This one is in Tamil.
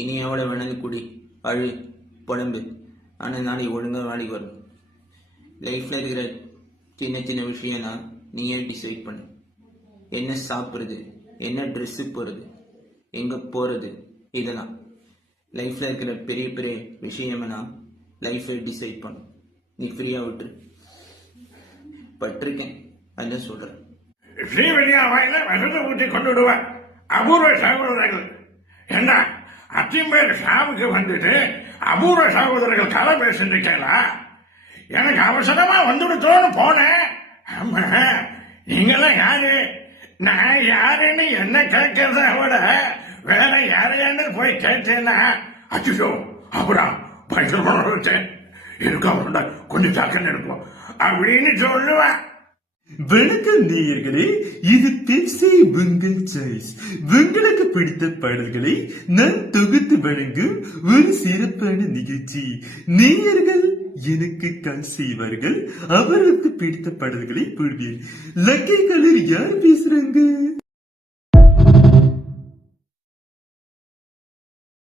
இனி எவ்வளோ வேணாலும் குடி, அழு, புலம்பு. ஆனால் நாளைக்கு ஒழுங்காக வேலைக்கு வரும். லைஃப்பில் இருக்கிற சின்ன சின்ன விஷயம்னா நீயே டிசைட் பண்ணு. என்ன சாப்பிட்றது, என்ன ட்ரெஸ்ஸு போகிறது, எங்கே போகிறது, இதெல்லாம் லைஃப்பில் இருக்கிற பெரிய பெரிய விஷயம்னா லைஃப்பை டிசைட் பண்ணும். நீ ஃப்ரீயாக விட்டுரு. பட்டிருக்கேன், அதான் சொல்கிறேன். ஸ்ரீவெளியா வாயில விஷத்தை ஊற்றி கொண்டு விடுவேன். அபூர்வ சகோதரர்கள் என்ன அத்திம்பேர் ஷாவுக்கு வந்துட்டு அபூர்வ சகோதரர்கள் கதை பேசிருக்கீங்களா? எனக்கு அவசரமா வந்துடுத்தோன்னு போனேன். ஆமா, நீங்களாம் யாரு, நான் யாருன்னு என்ன கேட்கறத விட வேற யாரையான்னு போய் கேட்டேன்னா அச்சோ அப்புறம் பயங்கரமான இருக்க கொஞ்சம் டக்குன்னு இருக்கும் அப்படின்னு சொல்லுவேன். வணக்கம் நேயர்களே, இது பெப்சி உங்கள் சாய்ஸ். உங்களுக்கு பிடித்த பாடல்களை நான் தொகுத்து வழங்கும் ஒரு சிறப்பான நிகழ்ச்சி. நேயர்கள் எனக்கு கால் செய்வார்கள், அவருக்கு பிடித்த பாடல்களை போடுவேன். லக்கி கலர் யார் பேசுறாங்க?